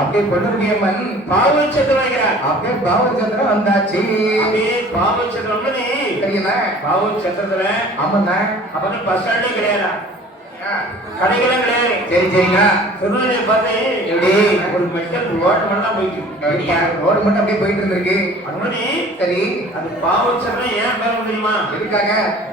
அப்படியே பொன்னுரியம்மன் பாவச்சந்திரன் அப்படியே பாவச்சந்திரன் வந்தாச்சு. பாவச்சந்திரம் தெரியல பாவச்சந்திரத்துல ஆமாண்ணா. அப்ப பஸ் ஸ்டாண்டே கிடையாதா, கடைகளும் கிடையாது. சரி சரிங்க. திருநெல்வேலியை பார்த்து எப்படி ஒரு மெட்டல் ரோடு மட்டும் தான் போயிட்டு ரோடு மட்டும் அப்படியே போயிட்டு இருந்திருக்கு. அதுமாதிரி சரி அது பாவச்சந்திரன் ஏன் பேர தெரியுமா? எதுக்காக?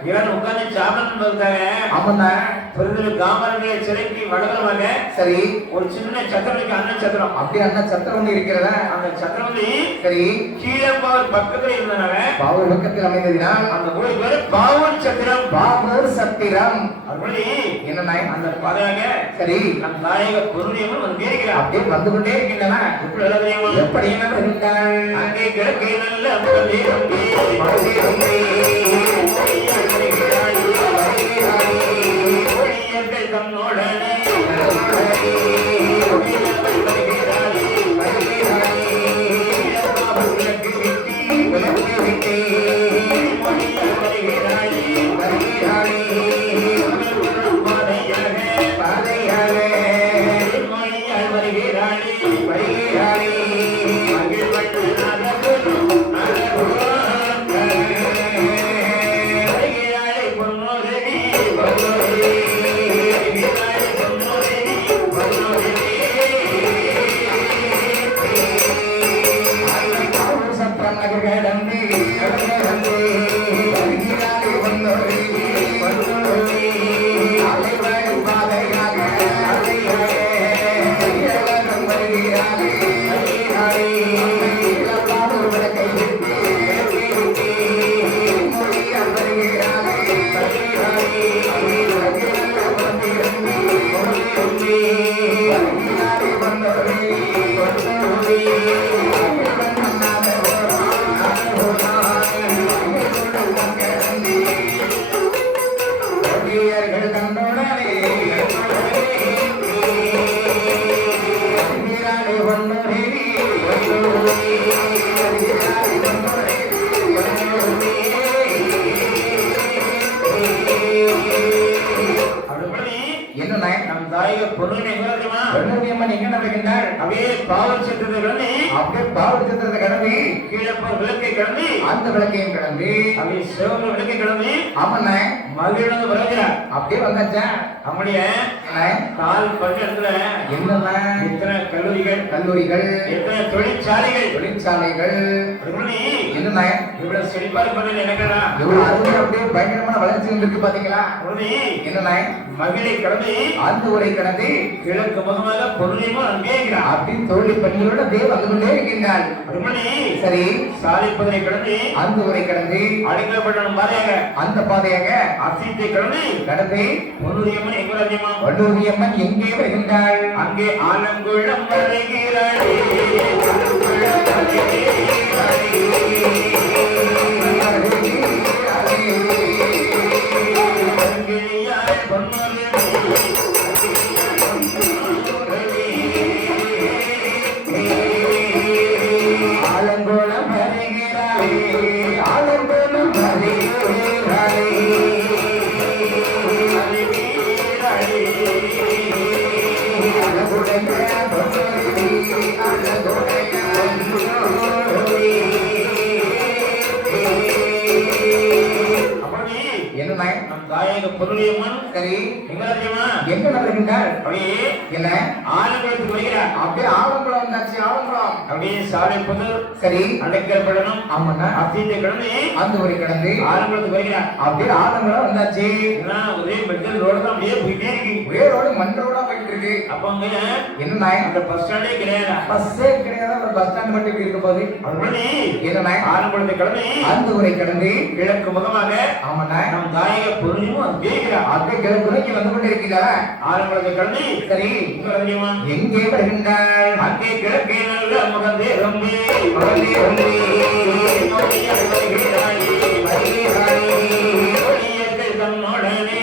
இவன் உட்கார்ந்து சாமன் இருக்காங்க. ஆமாண்ணா. திருநெல்வேலி காமரனுடைய சிலைக்கு வடகரமாக சரி ஒரு சின்ன சத்திரம் இருக்கு, அண்ணன் சத்திரம். அப்படியே அண்ணன் சத்திரம் ஒண்ணு இருக்கிறதா? அந்த சத்திரம் வந்து சரி கீழே பாவர் பக்கத்துல இருந்தனால பாவூர் பக்கத்தில் அமைந்ததினால் அந்த ஊருக்கு பேரு பாவூர் சத்திரம். பாவூர் சத்திரம். அதுபடி என்னண்ணா அந்த பாதையாக சரி நம் நாயக பொருளியவன் வந்து கேட்கிறார். அப்படியே வந்து கொண்டே இருக்கின்றன. எப்படி என்ன வருகின்றாள்? அங்கே கிழக்கை நல்ல மகளே தன்னோடனே அப்படியே பாவல் சத்திரத்தை கடந்து கீழே விளக்கை கடந்து அந்த விளக்கையும் கடந்து அப்படியே சிவந்த விளக்கை கடந்து ஆமண்ணா மகிழ்ந்து வருகிறார். அப்படியே வந்தாச்சா? அவனுடைய கால் பட்ட இடத்துல என்னன்னா எத்தனை கல்லூரிகள் எத்தனை தொழிற்சாலைகள் என்னன்னா இவ்வளவு செழிப்பாரு பண்ணல எனக்குடா இவ்வளவு அருமையா அப்படியே பயங்கரமான வளர்ச்சி இருக்கு பாத்தீங்களா? என்னன்னா மகிழை கடந்து அந்த ஊரை கடந்து கிழக்கு முகமாக பொருளையும் அங்கேகிறார். அப்படின்னு தோழி பணிகளோட தேவ வந்து கொண்டே இருக்கின்றாள். சரி சாலைப்பதனை கடந்து அந்த ஊரை கடந்து அடைக்கப்பட்ட பாதையாக அந்த பாதையாக அசித்தை கடந்து கடந்து பொன்னுரியம்மன் எங்க ராஜ்யமா? பொன்னுரியம்மன் எங்கே வருகின்றாள்? அங்கே ஆலங்குளம் வருகிறாள். பொருளியம்மன் சரி எங்க ராஜ்யமா? எங்க வருகின்றாள்? அப்படியே என்ன ஆலங்குளத்துக்கு வருகிறார். அப்படியே ஆலங்குளம் வந்தாச்சு. ஆலங்குளம் அப்படியே சாலைப்புதூர் சரி அடைக்கப்படணும். ஆமாண்ணா. அசித்தை கடந்து அந்த ஊரை கடந்து ஆலங்குளத்துக்கு வருகிறார். அப்படியே ஆலங்குளம் வந்தாச்சு. ஒரே மெட்டல் ரோடு தான் அப்படியே போயிட்டே இருக்கு. ஒரே ரோடு மண் ரோடா போயிட்டு இருக்கு. அப்ப அங்க என்ன அந்த பஸ் ஸ்டாண்டே கிடையாது. பஸ்ஸே கிடையாது. ஒரு பஸ் ஸ்டாண்ட் மட்டும் இருக்க போது என்ன ஆலங்குளத்தை கடந்து அந்த ஊரை கடந்து கிழக்கு முகமாக ஆமாண்ணா நம் தாயக பொருளும் கேட்கிறார். அப்படியே கிழக்கு நோக்கி வந்து கொண்டு இருக்கிறார். ஆலங்குளத்தை கடந்து சரி எங்கே வருகின்றாள்? அங்கே கிழக்கே நல்ல முகந்தே ரொம்ப தன்னோடனே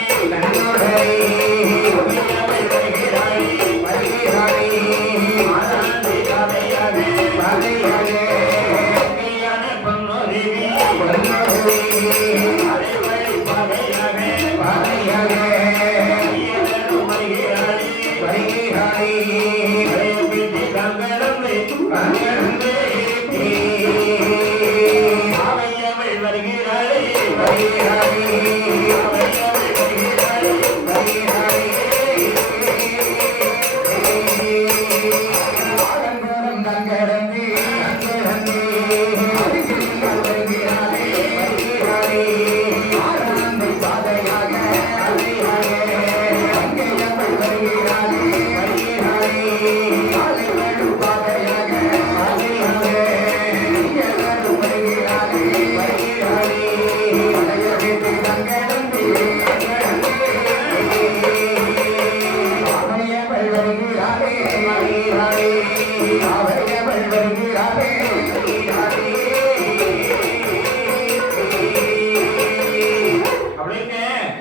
அவர்கள் வருகிறாரே அப்படின்னு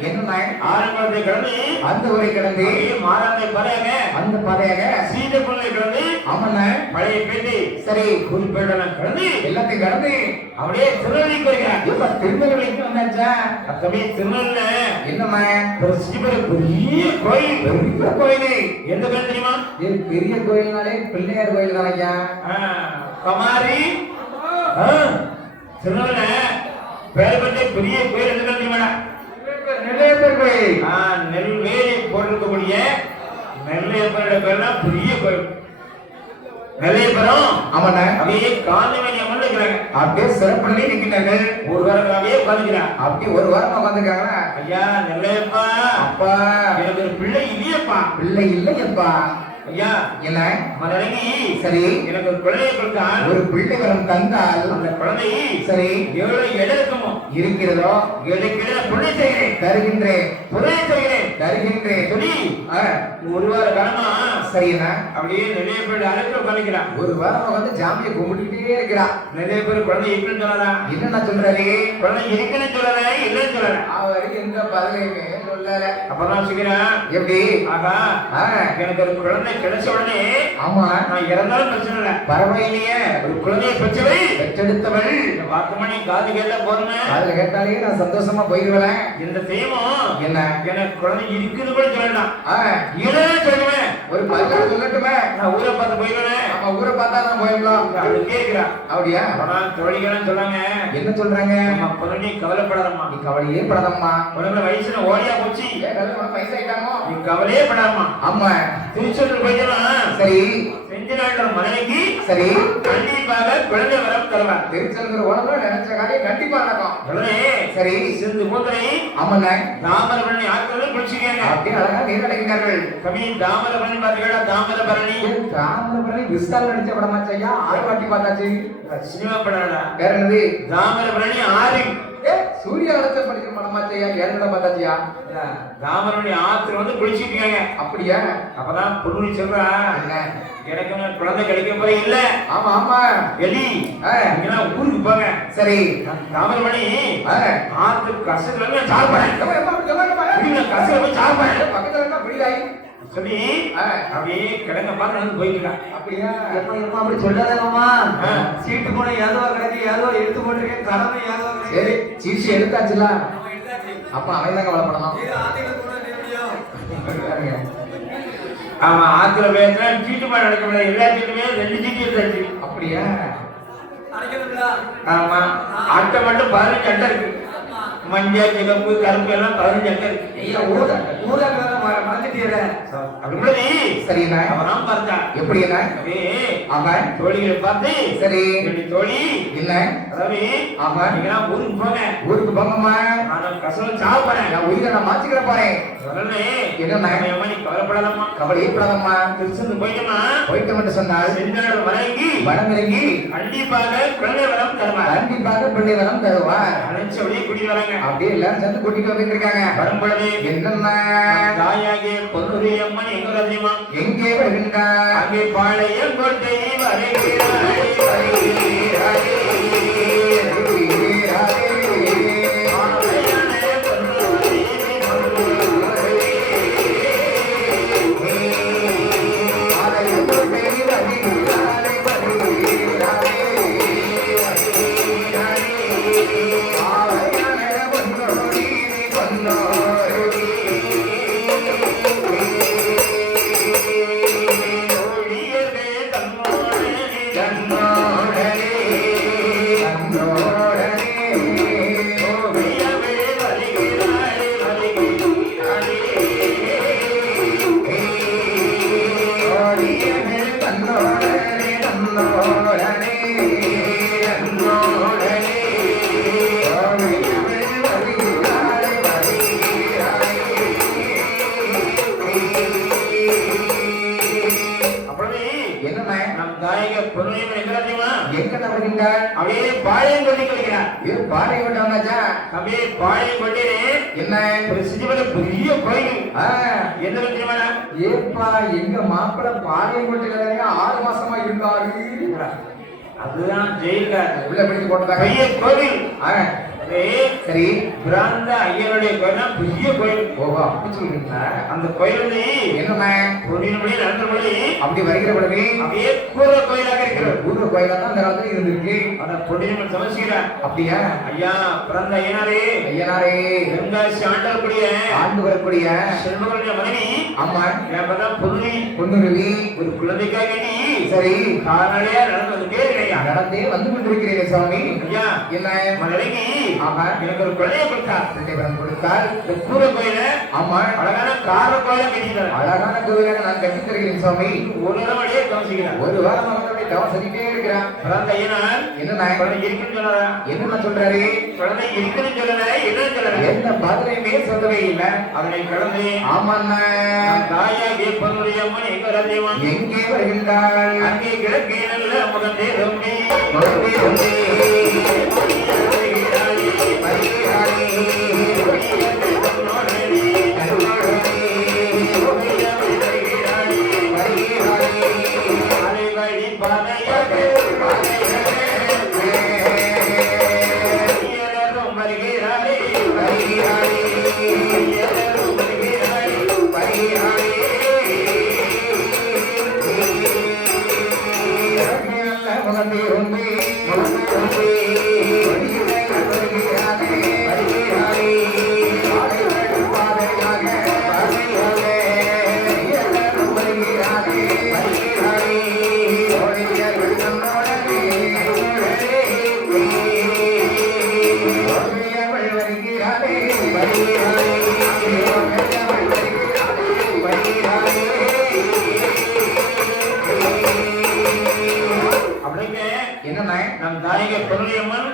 என்ன ஆரம்பத்தை கடந்து அந்த ஊரை கடந்து மாறாந்தை பறையாக அந்த பறையாக சீத பொருளை கடந்து ஆமண்ண பழைய பேட்டி சரி குறிப்பிடலாம் கடந்து எல்லாத்தையும் கடந்து அப்படியே திருநெல்வேலிக்கு வருகிறார். இப்ப திருநெல்வேலிக்கு வந்தாச்சா தம்பி திருநெல்வேலியில என்னம்மா பிரசித்தி பெரிய கோயில் பெரிய கோயில் எந்த கோயில் தெரியுமா? இது பெரிய கோயில்னாலே பிள்ளையார் கோயில் தான் ஐயா கமாரி திருநெல்வேலியில பெயர் பெற்ற பெரிய கோயில் எந்த கோயில் தெரியுமா? நெல்லையப்பர் கோயில் நெல்வேலி போட்டிருக்கக்கூடிய நெல்லையப்பரோட பேர் தான் பெரிய கோயில். நெல்லையப்பரம் ஆமாண்ணா அப்படியே காந்திமணி அம்மன் இருக்கிறாங்க. அப்படியே சிறப்பள்ளி நிற்கிறார்கள் ஒரு வாரமாவே உட்காந்துக்கிறான். அப்படி ஒரு வாரம் உட்காந்துருக்காங்களா ஐயா நெல்லையப்பா அப்பா எனக்கு ஒரு பிள்ளை இல்லையப்பா. பிள்ளை இல்லையப்பா ஐயா என்ன மலரங்கி சரி எனக்கு ஒரு குழந்தையை கொடுத்தான். ஒரு பிள்ளை வரம் தந்தால் அந்த குழந்தை சரி எவ்வளவு எடை இருக்குமோ இருக்கிறதோ எடைக்கிட புள்ளை செய்கிறேன் தருகின்றேன் புள்ளை செய்கிறேன் தருகின்றேன் சொல்லி ஒரு வார காலமா சரிண்ணா அப்படியே நிறைய பேர் அழைப்பு பண்ணிக்கிறான். ஒரு வாரம் வந்து ஜாமியை கும்பிட்டுக்கிட்டே இருக்கிறா. நிறைய பேர் குழந்தை இருக்குன்னு சொல்லலாம். என்னன்னா சொல்றாரு குழந்தை இருக்குன்னு சொல்லல இல்லைன்னு சொல்லல. அவருக்கு எந்த பதிலையுமே சொல்லல. அப்பதான் சொல்கிறான் எப்படி ஆகா எனக்கு ஒரு குழந்தை கிடைச்ச உடனே ஆமா நான் இறந்தாலும் பிரச்சனை இல்லை. பரவாயில்லையே ஒரு குழந்தையை பெற்றவை பெற்றெடுத்தவள் இந்த வாக்குமணி காது கேட்ட போறேன். அதுல கேட்டாலே நான் சந்தோஷமா போயிடுவேன். இந்த தெய்வம் என்ன எனக்கு குழந்தை இருக்குது கூட சொல்லலாம். இல்லைன்னு சொல்லுவேன். ஒரு பதிலாக சொல்லட்டுமே. நான் ஊரை பார்த்து போயிடுவேன். நம்ம ஊரை பார்த்தா தான் போயிடலாம். அது கேட்கிறான். அப்படியா தோழிகள் சொல்றாங்க. என்ன சொல்றாங்க? நம்ம பொண்ணு கவலைப்படாதம்மா. நீ கவலையே படாதம்மா. பொண்ணுங்கள வயசுல ஓடியா போச்சு. வயசாயிட்டாமோ நீ கவலையே படாதம்மா. ஆமா திருச்செந்தூர் போயிடலாம். சரி செஞ்ச நாள் மனைவிக்கு சரி கண்டிப்பாக குழந்தை வரம் தருவார். திருச்செந்தூர் உடம்புல நினைச்ச காரியம் கண்டிப்பா நடக்கும். உடனே சரி சிந்து மூத்தனை ஆமாண்ணா தாமரபரணி ஆட்கள் குளிச்சுக்காங்க. அப்படியே அழகா நீர் அடைகிறார்கள். கவி தாமரபரணி பாத்தீங்களா? தாமரபரணி தாமரபரணி விஸ்தால் நடிச்ச படமாச்சையா? ஆழ்வாட்டி பார்த்தாச்சு. சினிமா படம் வேற என்னது? தாமரபரணி ஆறு சூரிய அலசல் படிக்கிற படமாச்சையா? ஏற்கனவே பார்த்தாச்சியா? தாமரபரணி ஆத்துல வந்து குளிச்சுட்டு இருக்காங்க. அப்படியா? அப்பதான் பொண்ணு சொல்றா என்ன எனக்கு குழந்தை கிடைக்க போற இல்ல. ஆமா ஆமா எலி நீங்களாம் ஊருக்கு போங்க. சரி தாமரபரணி ஆத்து கசத்துல சாப்பிடுறேன். கசல போய் சாப்பிடுறேன் பக்கத்துல இருந்தா புரியாய் சொல்லி அப்படியே கிடங்க பார்த்து போயிட்டு. அப்படியா? அப்படி சொல்லாதேமா. சீட்டு போன ஏதோ கிடைச்சி ஏதோ எடுத்து போட்டிருக்கேன். கடமை ஏதோ சரி சீட்சி எடுத்தாச்சுல. அப்ப அவன் தான் கவலைப்படணும். ஆமா ஆத்துல பேசுற சீட்டு பாடு நடக்க முடியாது. எல்லா சீட்டுமே 2 சீட்டு இருந்தாச்சு. அப்படியா? ஆமா அட்டை மட்டும் 15 அட்டை இருக்கு. மஞ்சள் சிகப்பு கருப்பு எல்லாம் 15 அட்டை இருக்கு. அப்படி சரிண்ணா அவன் பார்த்தான். எப்படிண்ணா? அவன் தோழிகளை பார்த்து சரி தோழி என்ன அதாவது அவன் நீங்களாம் ஊருக்கு போங்க. ஊருக்கு போங்கம்மா. நான் கசல சாப்பிடுறேன். நான் உயிரை நான் மாத்திக்கிற போறேன். என்னண்ணா? நீ கவலைப்படாதம்மா. கவலையே படாதம்மா. திருச்செந்தூர் போயிட்டோமா? போயிட்டு மட்டும் சொன்னால் செஞ்சாலும் வணங்கி வனமிறங்கி கண்டிப்பாக குழந்தை வரம் தருவார். கண்டிப்பாக பிள்ளை வரம் தருவார். அழைச்சபடியே கூட்டிட்டு வராங்க. அப்படியே எல்லாரும் சேர்ந்து கூட்டிட்டு வந்துட்டு இருக்காங்க. வரும்பொழுது என்னன்னா தாயாகிய பொன்னுரி அம்மன் எங்க தெரியுமா? எங்கே வருகின்றார்? அங்கே பாளையம் கோட்டை வருகிறார். என்னண்ணா? நம் தாயக பொருளையும் எங்க தெரியுமா? எங்க வருகின்றார் அப்படியே பாளையம் கொட்டி கிடைக்கிறார். பாறை கொண்டாச்சா அப்படியே பாளையம் கொட்டி என்ன ஒரு சிஜிபல பெரிய கோயில் எந்த தெரியுமா? ஏப்பா எங்க மாப்பிள்ள பாறை கொட்டில 6 மாசமா இருந்தாரு. அதுதான் ஜெயில உள்ள பிடிச்சு போட்டதா பெரிய கோவில். சரி பிராந்த ஐயனுடைய கோயில் பெரிய கோயில். ஓஹோ அப்படி சொல்றீங்களா? அந்த கோயில் என்ன பொன்னியின்படி நடந்தபடி அப்படி வருகிற பொழுது அப்படியே பூர கோயிலாக இருக்கிறது. பூர்வ கோயிலா தான் அந்த காலத்துல இருந்திருக்கு. அந்த பொன்னியின் சமஸ்கிறார். அப்படியா? ஐயா பிறந்த ஐயனாரே ஐயனாரே வெங்காசி ஆண்டக்கூடிய ஆண்டு வரக்கூடிய செல்வங்களுடைய மனைவி. ஆமா ஏப்பதான் பொன்னி பொன்னுருவி ஒரு குழந்தைக்காக நீ சரி கால்நடையா நடந்து வந்துட்டே இருக்கிறையா? நடந்தே வந்து கொண்டிருக்கிறீங்க சுவாமி. ஐயா என்ன மனைவிக்கு ஆமா எனக்கு ஒரு குழந்தைய கொடுத்தார். கொடுத்தால் இந்த பூர கோயில ஆமா அழகான கார கோயில கட்டிட்டார். அழகான கோயிலாக நான் கட்டி தருகிறேன் சுவாமி. ஒரு இடமடியே கவனிச்சுக்கிறேன். ஒரு வாரம் அவங்களுடைய தவம் செஞ்சுட்டே இருக்கிறான். பிறந்த ஐயனார் என்ன குழந்தை இருக்குன்னு சொன்னாரா? என்ன சொல்றாரு? குழந்தை இருக்குன்னு சொல்லல, என்னன்னு சொல்லல, எந்த பதிலையுமே சொல்லவே இல்லை. அதனை கடந்து ஆமாண்ணா தாயாகிய பொருளுடைய அம்மன் எங்க ராஜ்யவன் எங்கே வருகின்றாள்? அங்கே கிழக்கே நல்ல முகந்தே ரொம்பி மகனே ஒன்றே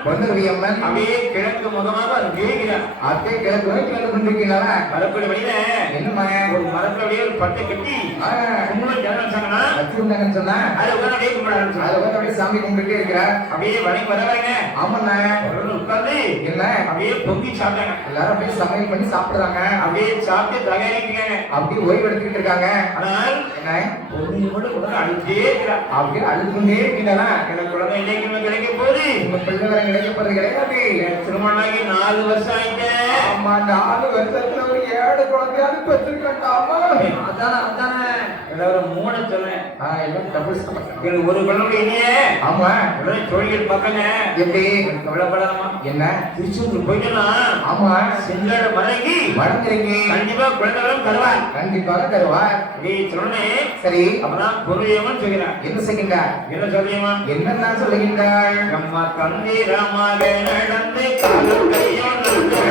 பொன்னுருவியம்மன் அப்படியே கிழக்கு முகமாக அத்தை கிழக்கு கொண்டிருக்கிறாரா? வரக்கூடிய வழியில என்னம்மா ஒரு மரத்துல அப்படியே ஒரு பட்டை கட்டி கும்பலும் ஜனம் வச்சாங்கன்னா வச்சிருந்தாங்கன்னு சொன்னா அதை உட்காந்து அப்படியே கும்பிட ஆரம்பிச்சாங்க. அதை வந்து அப்படியே சாமி கும்பிட்டுட்டே இருக்கிறார். அப்படியே வணங்கி வரவாங்க. ஆமாண்ணா உட்கார்ந்து என்ன அப்படியே பொங்கி சாப்பிட்டாங்க. எல்லாரும் அப்படியே சமையல் பண்ணி சாப்பிடுறாங்க. அப்படியே சாப்பிட்டு தயாரிக்கிறாங்க. அப்படியே ஓய்வு எடுத்துக்கிட்டு இருக்காங்க. ஆனால் என்ன பொண்ணு மட்டும் குழந்தை அழுத்தே இருக்கிறா. அப்படியே அழுதுண்டே இருக்கிறா. எனக்கு குழந்தை இன்னைக்கு கிடைக்கும் போது உங்க பிள்ளை வர கிடைக்கப்படுறது கிடையாது. திருமணம் ஆகி 4 வருஷம் ஆயிட்டேன். ஆமா 4 வருஷத்துல ஒரு 7 குழந்தையாவது பெற்றிருக்காண்டாமா? அதானே அதானே எல்லாரும் 3 சொல்றேன். எல்லாம் டபுள் சமைக்க ஒரு குழந்தை இல்லையே. ஆமா உடனே தோழிகள் பார்க்கங்க. எப்படி கவலைப்படாமா? என்ன திருச்செந்தூர் போயிட்டா ஆமா செஞ்சாட மனைவி வளர்ந்துருங்க. கண்டிப்பா குழந்தைகளும் தருவார். கண்டிப்பாக தருவார். நீ சொன்னே சரி அப்பதான் பொருளியம்மன் சொல்கிறார். என்ன செய்கின்றார்? என்ன சொல்லியம்மா? என்ன சொல்லுகின்றாள்? நம்ம தந்திரமாக நடந்து காலத்தையோ நன்றி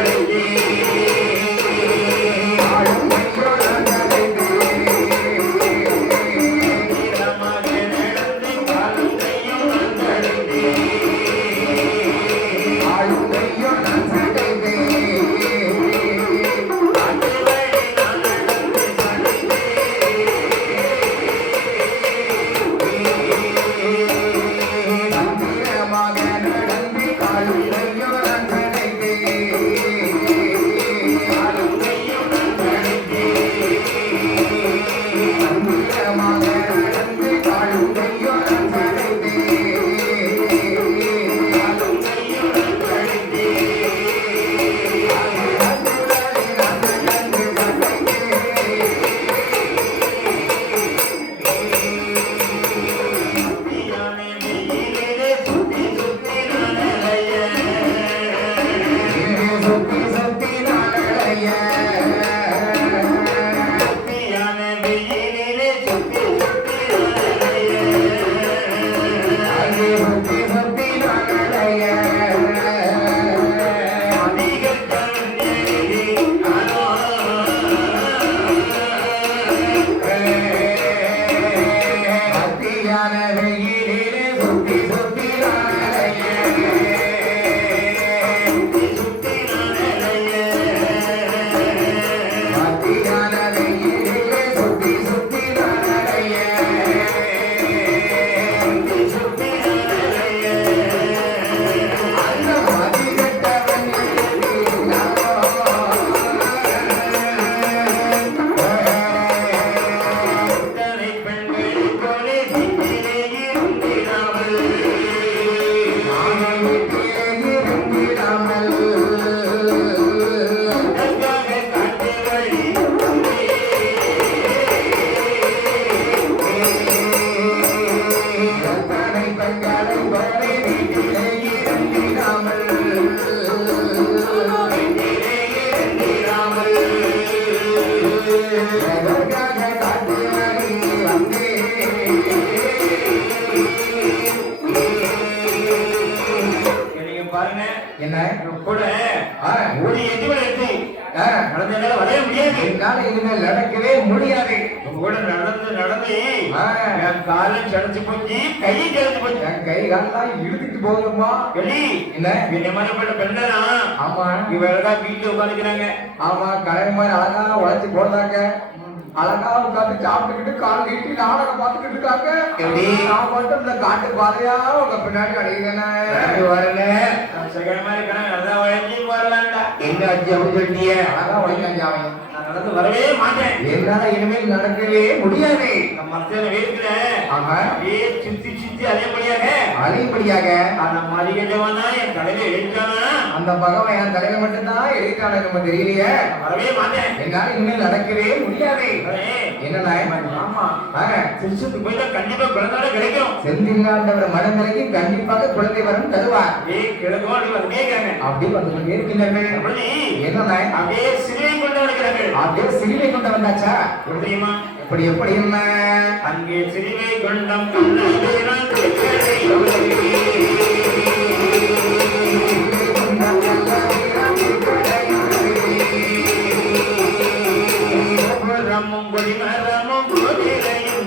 என்ன கூட ஒரு எதுவும் எடுத்து நடந்ததால வரவே முடியாது. என்னால இனிமேல் நடக்கவே முடியாது. கூட நடந்து நடந்து என் காலம் சடைச்சு போச்சு, கையும் சடைச்சு போச்சு. என் கை காலெல்லாம் இழுத்துட்டு போகுதுமா. வெளி என்ன என்ன மாதிரிப்பட்ட பெண்களா? ஆமா இவெல்லாம் வீட்டுல உட்காந்துக்கிறாங்க. ஆமா கலை மாதிரி அழகா உழைச்சி போடுறாங்க. அழகா உட்காந்து சாப்பிட்டுக்கிட்டு கால் நீட்டி நாடகம் பார்த்துக்கிட்டு இருக்காங்க. எப்படி நான் மட்டும் இந்த காட்டு பாதையா உங்க பின்னாடி அடைகிறேன் வரல. சகலமா இருக்கிறாங்க. நல்லா உழைச்சி வரலாம்டா. என்ன அஞ்சு அப்படின்னு சொல்லிட்டிய? அழகா உழைக்காங்க அவன். நான் நடந்து வரவே மாட்டேன். என்னால இனிமேல் நடக்கவே முடியாது. நம்ம மத்தியான வீட்டுல ஆமா அப்படியே சுத்தி சுத்தி அதேபடியாக அதேபடியாக அந்த மதிகஜவானா என் தலையில எழுதிட்டானா? அந்த பகவான் என் தலையில மட்டும்தான் எழுதிட்டானே நம்ம தெரியலையே. வரவே மாட்டேன். என்னால இனிமேல் நடக்கவே முடியாது. என்ன ஆமா திருச்சத்துக்கு போயிட்டா கண்டிப்பா குழந்தை கிடைக்கும். செந்தில்லாண்டவர் மனநிலைக்கு கண்டிப்பாக குழந்தை வரும் தருவார். கிழக்கும் அப்படி வந்து இருக்கிறார்கள். என்ன அப்படியே சிறுவை கொண்டு வருகிறார்கள். அப்படியே சிறுவை கொண்டு வந்தாச்சா? தெரியுமா எப்படி எப்படி என்ன அங்கே சிறுவை கொண்டம் ரம்மும் கொடிமரமும் கோதிலையும்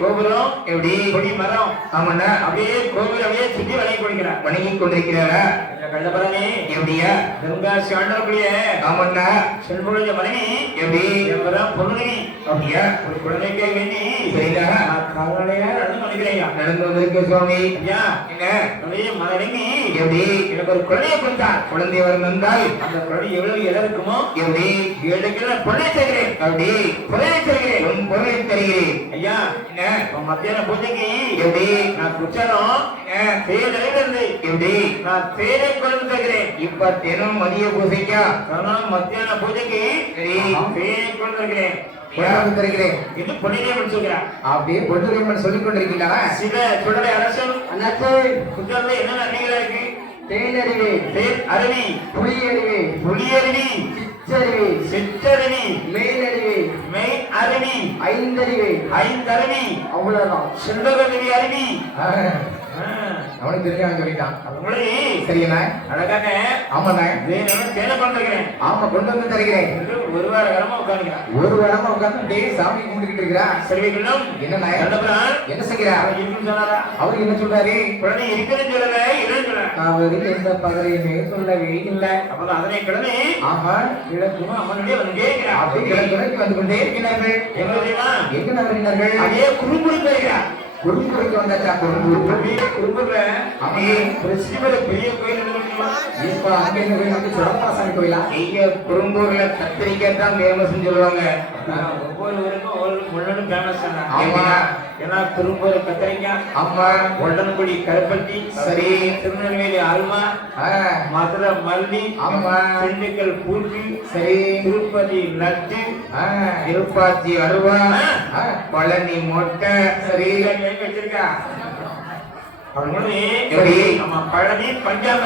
கோபுரம் எப்படி கொடி மரம் ஆமாண்ணா அப்படியே கோவில் அப்படியே சுத்தி வணங்கி கொடுக்கிறார் வணங்கி கொண்டிருக்கிறாரா கள்ளப்பரானே எப்படியா கங்கா சாண்டக்கூடிய ஆமாண்ணா செல்வகுழந்தை மனைவி எப்படி எப்பதான் பொருளுங்கி அப்படியா ஒரு குழந்தைக்கே வேண்டி சரிடா காலையா நடந்து பண்ணிக்கிறேன் நடந்து வந்திருக்க சுவாமி ஐயா என்ன அப்படியே மனைவி எப்படி எனக்கு ஒரு குழந்தைய கொடுத்தார் குழந்தை வரும் வந்தால் அந்த குழந்தை எவ்வளவு இடம் இருக்குமோ எப்படி 7 கிலோ பொருளை தருகிறேன் அப்படி பொருளை தருகிறேன் உன் பொருளை தருகிறேன் ஐயா என்ன மத்தியான பூஜைக்கு எப்படி நான் குச்சாலும் தேர்தலிருந்து எப்படி நான் தேரை கொண்டு தருகிறேன் இப்ப தினம் மதிய பூஜைக்கா மத்தியான பூஜைக்கு தேரை கொண்டு தருகிறேன் தருகிறேன் இது பொன்னிலே முடிச்சுக்கிறார் அப்படியே பொன்னிலே சொல்லிக் கொண்டிருக்கிறாரா சில சுடலை அரசன் அண்ணாச்சே குற்றத்துல என்ன அருவிகளா இருக்கு தேனருவி தேன் அருவி புலியருவி புலியருவி சிற்றருவி சிற்றருவி மேலருவி மெய் அருவி ஐந்தருவி ஐந்தருவி அவ்வளவுதான் செண்பகருவி அருவி அவனுக்கு தெரியாம சொல்லிட்டான் சரியா அழகாக ஆமாண்ணா தேனை கொண்டிருக்கிறேன் ஆமா கொண்டு வந்து தருகிறேன் ஒரு வார காலமா உட்காந்துக்கிறேன் ஒரு வாரமா உட்காந்து டே சாமி கும்பிட்டுக்கிட்டு இருக்கிறான் சரிவிக்கணும் என்ன என்ன செய்கிறார் அவர் என்ன சொல்றாரு குழந்தை இருக்குன்னு சொல்லல இல்லைன்னு சொல்ல அவரு எந்த பகலையுமே சொல்லவே இல்லை அப்ப அதனை கிழமை ஆமா கிழக்கும் அவனுடைய வந்து கேட்கிறார் அப்படி கிழக்கு வந்து கொண்டே இருக்கிறார்கள் என்ன தெரியுமா எங்க நகர்கிறார்கள் அதே குறும்புடி போகிறார் குறும்புக்கு வந்தாச்சா குறும்புல அப்படியே சிவர பெரிய கோயில் இப்ப அங்க என்ன கோயில் வந்து சுடப்பாசாமி கோயிலா ஐயா குறும்பூர்ல கத்திரிக்காய் தான் ஃபேமஸ் சொல்லுவாங்க ஒவ்வொரு ஊருக்கும் ஒவ்வொரு முள்ளனும் ஃபேமஸ் ஆமா ஏன்னா திருப்பூர் கத்திரிக்காய் ஆமா ஒல்லன்குடி கருப்பட்டி சரி திருநெல்வேலி ஆல்மா மதுரை மல்லி ஆமா திண்டுக்கல் பூட்டி சரி திருப்பதி லட்டு திருப்பாச்சி அருவா பழனி மொட்டை சரி வச்சிருக்கா பழனி பஞ்சாப்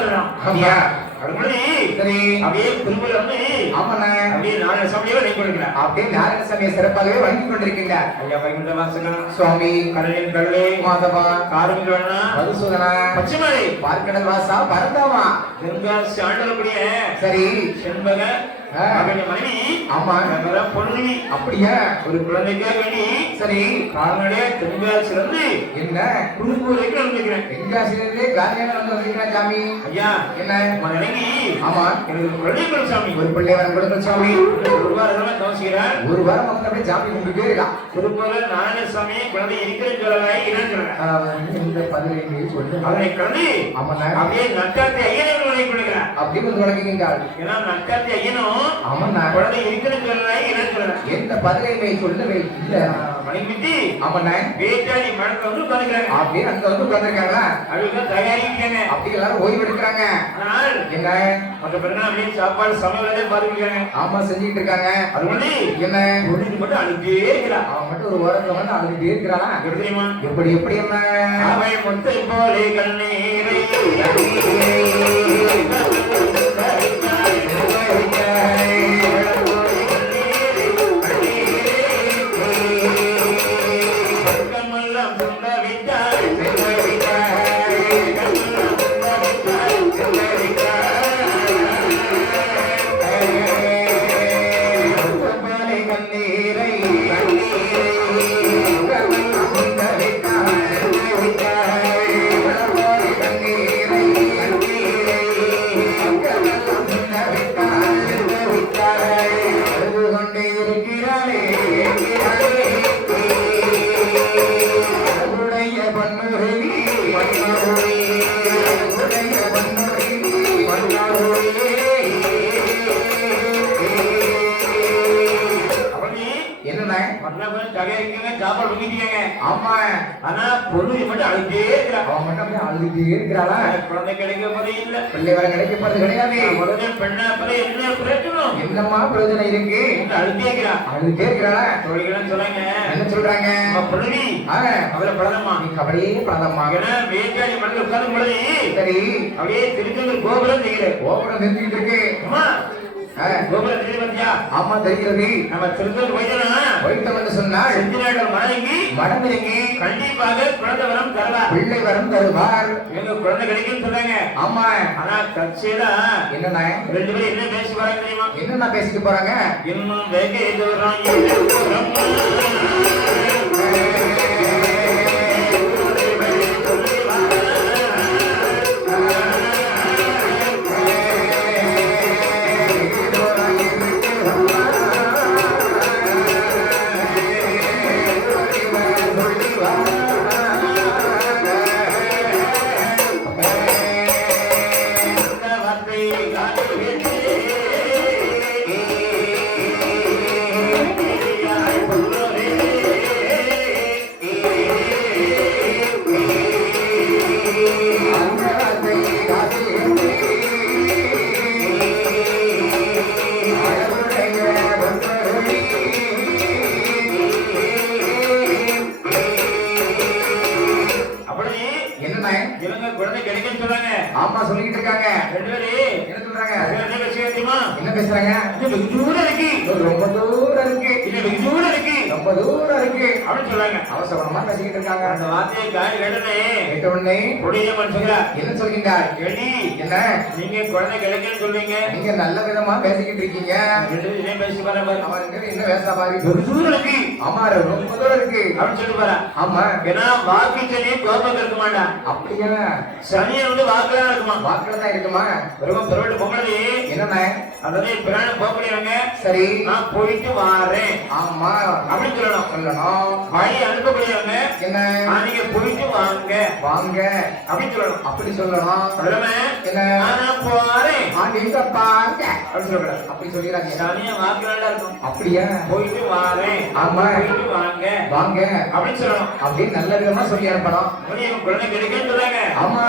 அடுமணி சரி அப்படியே குறும்புல வந்து ஆமாண்ணே அப்படியே நாலு சமயம் வணங்கி கொண்டிருக்கிறார். அப்படியே நாராயணசாமியை சிறப்பாகவே வணங்கி கொண்டிருக்கின்றார். ஐயா பைகுண்ட வாசகன் சுவாமி கடலின் கடலே மாதவா காரமில்வண்ணா மதுசூதனா பச்சைமலை பார்க்கடல் வாசா பரந்தாமா தென்காசி ஆண்டவர்களுடைய சரி செண்பக அவருடைய மனைவி ஆமா பொண்ணு அப்படியா ஒரு குழந்தைக்காக வேண்டி சரி கால்நடையா தென்காசில இருந்து என்ன குடும்ப வரைக்கும் நடந்துக்கிறேன். தென்காசிலிருந்தே காலியாக வந்து வந்திருக்கிறேன் சாமி. ஐயா என்ன இறங்கி ஆமா எனக்கு குழந்தை கொடு சாமி. ஒரு பிள்ளை வர கொடுங்க சாமி. ஒரு வாரம் தவசிக்கிறார். ஒரு வாரம் வந்து அப்படியே சாமி கும்பிட்டுட்டே இருக்கா. குடும்பல நாராயணசாமி குழந்தை இருக்கிறேன்னு சொல்லலை இல்லைன்னு சொல்றேன். இந்த 15 சொல்லு அவனை கண்டு ஆமாண்ணா அப்படியே நட்டாத்தி ஐயனை வணங்கி கொடுக்கிறார். அப்படி வந்து வணங்குகின்றாள். ஏன்னா நட்டாத்தி ஐயனும் ஆமாண்ணா குழந்தை இருக்கிறேன்னு சொல்லலை இல்லைன்னு சொல்றேன். எந்த 15 சொல்லவே இல்ல வணங்கிட்டு ஆமாண்ணா வேட்டாளி மடக்க வந்து உட்காந்துக்கிறாங்க. அப்படியே அங்க வந்து உட்காந்துருக்காங்க. அவங்களுக்கு தயாரிக்கிறாங்க. அப்படி எல்லாரும் ஓய்வு எடுக்கிறாங்க. ஆனால் என்ன மற்ற பெண்கள் அப்படியே சாப்பாடு சமையலே பார்த்துக்கிறாங்க. ஆமா செஞ்சுட்டு இருக்காங்க. அது வந்து என்ன பொழுது மட்டும் அழுத்தே இருக்கிறான். அவன் மட்டும் ஒரு ஓரத்துல வந்து அழுதுட்டே இருக்கிறானா? எப்படி தெரியுமா? எப்படி எப்படி என்ன அவை முத்தை போலே கண்ணீரை கண்ணெல்லாம் சொந்த விட்டாய் சாப்பாடு பண்ணிட்டீங்க. ஆமா ஆனா பொண்ணு மட்டும் அழுத்தே இருக்கிறான். அவன் மட்டும் அப்படியே அழுதுட்டே இருக்கிறாளா? குழந்தை கிடைக்க போதே இல்ல. பிள்ளை வர கிடைக்க போறது கிடையாது. உடனே பெண்ணா போல என்ன பிரயோஜனம்? என்னம்மா பிரயோஜனம் இருக்கு? அழுத்தே இருக்கிறான். அழுதுட்டே இருக்கிறாளா? தோழிகள் சொல்றாங்க என்ன சொல்றாங்க? பொழுது அவரை பழதம்மா நீ கபடியே பழதம்மா. ஏன்னா வேட்டாளி மனதில் உட்கார்ந்து பொழுது சரி அப்படியே திருச்செந்தூர் கோபுரம் தெரியுது. கோபுரம் தெரிஞ்சுக்கிட்டு இருக்கு. அம்மா கோபுரம் தெரியுது பாத்தியா? ஆமா தெரிகிறது. நம்ம திருச்செந்தூர் வைத்தம் என்று சொன்னால் செஞ்சினார்கள் மடமிறங்கி கண்டிப்பாக குழந்தை வரம் தருவார். பிள்ளை வரம் தருவார். எங்க குழந்தை கிடைக்குன்னு சொல்றாங்க. ஆமா ஆனா தற்செயலா என்னண்ணா 2 பேரும் என்ன பேசி வராங்க தெரியுமா? என்னண்ணா பேசிட்டு போறாங்க? இன்னும் வெகு தூரம் ஆமா சொல்லிட்டு இருக்காங்க. 2 பேரும் என்ன சொல்றாங்க? என்ன பேசுறாங்க தெரியுமா? என்ன பேசுறாங்க? வெகு தூரம் இருக்கு. ரொம்ப தூரம் இருக்கு. இல்ல வெகு தூரம் இருக்கு. ரொம்ப தூரம் இருக்கு அப்படின்னு சொல்றாங்க. அவசரமா பேசிக்கிட்டு இருக்காங்க. அந்த வார்த்தையை காய் கேட்ட உடனே பொடியம்மன் சொல்றார். என்ன சொல்கின்றார்? கேடி என்ன நீங்க குழந்தை கிடைக்குன்னு சொல்றீங்க. நீங்க நல்ல விதமா பேசிக்கிட்டு இருக்கீங்க. 2 பேரும் பேசி பாருங்க. அவன் என்ன பேச பாரு? வெகு தூரம் இருக்கு. ஆமா ரொம்ப தூரம் இருக்கு அப்படின்னு சொல்லி பாரு. ஆமா ஏன்னா வாக்கு சனி கோபம் இருக்க மாட்டான். அப்படியா? சனியை வந்து வாக்குல இருக்குமா? வாக்குல தான் இருக்குமா? வெறும் பிறகு பொங்கலே என்னண்ணா அதாவது பிராணம் போகக்கூடியவங்க சரி நான் போயிட்டு வாரேன் ஆமா அப்படின்னு சொல்லணும். வழி அனுப்பக்கூடியவங்க என்ன நீங்க போயிட்டு வாங்க வாங்க அப்படின்னு சொல்லணும். அப்படி சொல்லணும். என்ன நான் போறேன் நீங்க பாருங்க அப்படின்னு சொல்லக்கூடாது. அப்படி சொல்லிடுறாங்க. சனியா வாக்குல இருக்கும். அப்படியா? போயிட்டு வாரேன் ஆமா போயிட்டு வாங்க வாங்க அப்படின்னு சொல்லணும். அப்படின்னு நல்ல விதமா சொல்லி அனுப்பணும். குழந்தை கிடைக்குன்னு சொல்றாங்க. ஆமா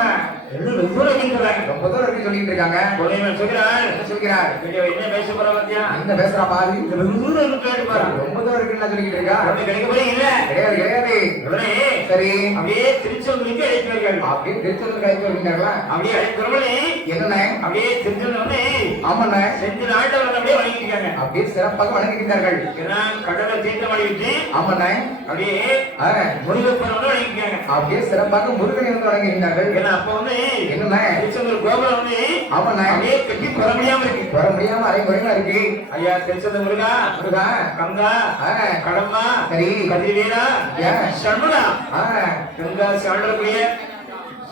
ரொம்ப தூரம் சொல்றாங்க. ரொம்ப தூரம் இருக்கு சொல்லிட்டு இருக்காங்க. சொல்கிறார் என்ன சொல்கிறார்? என்ன பேச போற பாத்தியா? என்ன பேசுறா பாரு. ரொம்ப தூரம் இருக்கு பாரு. ரொம்ப தூரம் இருக்குன்னு சொல்லிட்டு இருக்கா. கிடைக்க போறீங்க இல்ல? கிடையாது கிடையாது. உடனே சரி அப்படியே திருச்செந்தூர் திருச்செந்தூருக்கு அழைத்தார்கள். அப்படியே திருச்செந்தூர் அழைத்து வருகின்றார்களா? அப்படியே அழைத்தவர்களே என்னண்ணே? அப்படியே திருச்செந்தூர் வந்து ஆமாண்ணே. செஞ்சு ஆண்டவர்கள் அப்படியே வணங்கிட்டாங்க. அப்படியே சிறப்பாக வணங்குகின்றார்கள். ஏன்னா கடலை தீர்த்தம் அடிவிட்டு ஆமாண்ணே. அப்படியே ஆ, முருகப்பெருமான் வந்து வணங்கிட்டாங்க. அப்படியே சிறப்பாக முருகனை வந்து வணங்குகின்றார்கள். ஏன்னா அப்ப வந்து என்னண்ணே? திருச்செந்தூர் கோபுரம் வந்து ஆமாண்ணே. அப்படியே கட்டி வர முடியாம இருக்கு. வர முடியாம அரைமுறைமா இருக்கு. ஐயா திருச்செந்தூர் முருகா, முருகா. கங்கா, ஆ, கடம்பா, சரி. கதிர்வேலா, ஏன்? சண்முகா, ஆ, கங்கா சாண்டக்கூடிய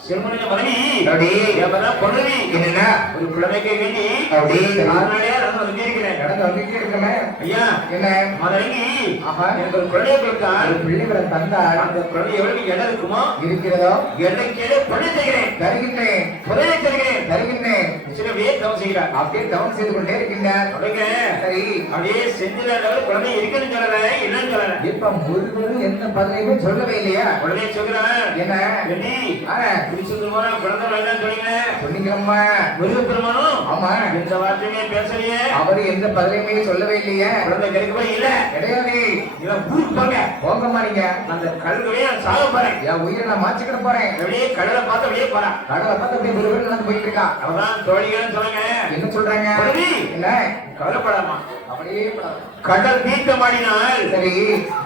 செல்முனிய மனைவி அப்படி எவரா பொண்ணுவி என்னண்ணா? ஒரு குழந்தைக்கு வேண்டி அப்படி நாளையா நடந்து வந்திருக்கிறேன். நடந்து வந்துட்டே இருக்கமே. ஐயா என்ன? மதுரைக்கு ஆஹா. எனக்கு ஒரு குழந்தைய கொடுத்தார். ஒரு பிள்ளைகளை தந்தார். அந்த குழந்தை எவ்வளவு இடம் இருக்குமோ இருக்கிறதோ எண்ணைக்கேலே பொண்ணை செய்கிறேன், தருகின்றேன். புதையை தருகிறேன். தருகின்றேன். சிலவே தவம் செய்கிறார். அப்படியே தவம் செய்து கொண்டே இருக்கின்றார். அப்படிங்க சரி. அப்படியே செஞ்சிடாதவர் குழந்தை இருக்குன்னு சொல்லல, இல்லைன்னு சொல்லல. இப்ப முருகனும் எந்த பதிலையுமே சொல்லவே இல்லையா? குழந்தைய சொல்கிறான். என்ன? வெள்ளி ஆ, திருச்செந்தூர் போனா குழந்தை வேண்டாம்னு சொன்னீங்க. சொன்னீங்கம்மா. முருகப்பெருமானும் ஆமா. எந்த வார்த்தையுமே பேசலையே. அவரு எந்த பதிலையுமே சொல்லவே இல்லையே. குழந்தை கிடைக்கவே இல்ல. கிடையாது. இவன் ஊருக்கு போங்க. போங்கம்மா நீங்க. அந்த கழுகுவே நான் சாக போறேன். என் உயிரை நான் மாச்சிக்கிட போறேன். அப்படியே கடலை பார்த்து அப்படியே போறான். கடலை பார்த்து அப்படியே முருகன் நடந்து போயிட்டு இருக்கா. அவதான் தோழிகள் சொல்லுங்க. என்ன சொல்றாங்க? குழந்தை, என்ன? கவலைப்படாமா. அப்படியே படாது. கடல் தீர்த்தம் ஆடினால் சரி.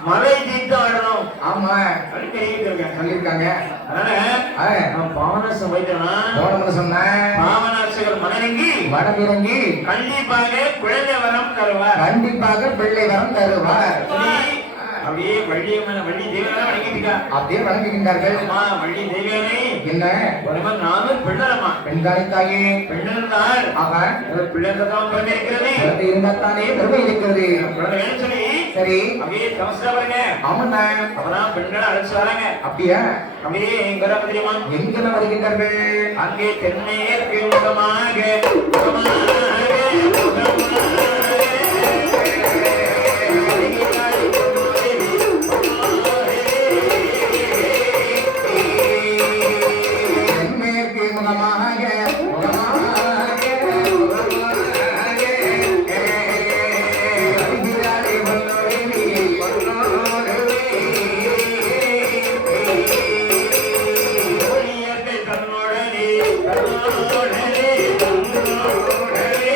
மலை தீர்த்தம் ஆடணும் ஆமா. அப்படின்னு தெரிவித்திருக்கேன். சொல்லியிருக்காங்க. அதனால ஆ, நான் பாவநாசம் வைத்தனா போனோம்னு சொன்ன பாவநாசகர் மனநங்கி வடம் இறங்கி கண்டிப்பாக குழந்தை வரம் தருவார். கண்டிப்பாக பிள்ளை வரம் தருவார். அப்படியே வள்ளி தேவனை வணங்கிட்டு அப்படியே வணங்குகின்றார்கள். அம்மா வள்ளி தேவனை என்ன? ஒரு மாதிரி நானும் பெண்ணரம்மா. பெண்காலை தாயே. பெண் இருந்தால் ஆக ஒரு பிள்ளை தான் பிறந்து இருக்கிறது. குழந்தை இருந்தாத்தானே பெருமை இருக்கிறது. குழந்தை வேணும்னு சொல்லி சரி. அப்படியே தமஸ்தா பாருங்க. ஆமாண்ணா. அப்பதான் பெண்களை அழைச்சு வராங்க. அப்படியா? அப்படியே எங்க வர தெரியுமா? எங்கெல்லாம் வருகின்றார்கள்? அங்கே தென்மேற்கு முகமாக தென்மேற்கு முகமாக வருகிறாரே பொன்னோடே, பொன்னோடே. ஊழியர்கள் தன்னோடனே தன்னோடனே தன்னோடனே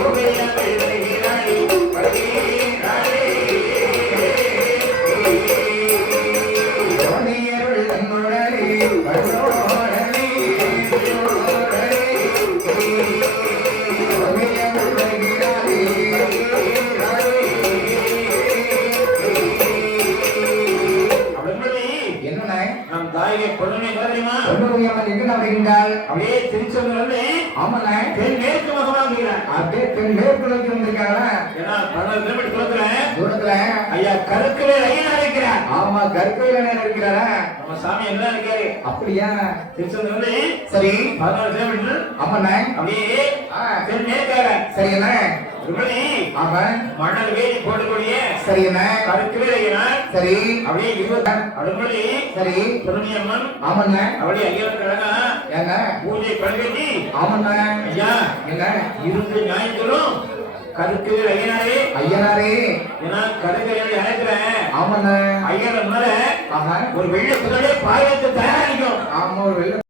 ஊழியர்கள் வருகிறாரே வருகிறாரே. சோனியருள் தன்னுடனே, பொன்னோடனே, பொன்னோடனே. சோனியருள் வருகிறாரே, அப்படின்படி என்னண்ணே? நம் தாயை பொண்ணுனை தெரியுமா? பொன்னுடைய அம்மன் எங்கெல்லாம் வருகின்றாள்? அப்படியே திருச்செந்தூர் வந்து ஆமாண்ணே. தென்மேற்கு முகமாகிறார். அப்படியே தென்மேற்கு நோக்கி வந்திருக்காங்களா? ஏன்னா 16 கிலோமீட்டர் தூரத்துல தூரத்துல. ஐயா கருக்கவே ரயில் இருக்கிறார். ஆமா, கற்கையில இருக்கிறாரா? நம்ம சாமி எல்லாம் இருக்காரு. அப்படியா? திருச்செந்தூர் வந்து சரி. 16 கிலோமீட்டர் ஆமாண்ணே. அப்படியே ஆ, தென்மேற்காக சரி என்ன? இப்படி அவன் மணல் வேலி போடக்கூடிய சரி என்ன? கருக்கவே ரயிலார். சரி. அப்படியே 20 அடுப்படி சரி. பொன்னியம்மன் ஆமாண்ணே. அப்படியே ஐயர் கழகா ஏங்க? பூஜை பழகி ஆமாண்ணே. ஐயா என்ன? இருந்து ஞாயிற்றுலும் கருக்கவே ரயிலாரே. ஐயனாரே. ஏன்னா கருக்கரை அழைக்கிறேன். ஆமாண்ணே. ஐயர் முன்னால ஆமா. ஒரு வெள்ளை குதிரையை பாயத்து தயாரிக்கும். ஆமா, ஒரு வெள்ள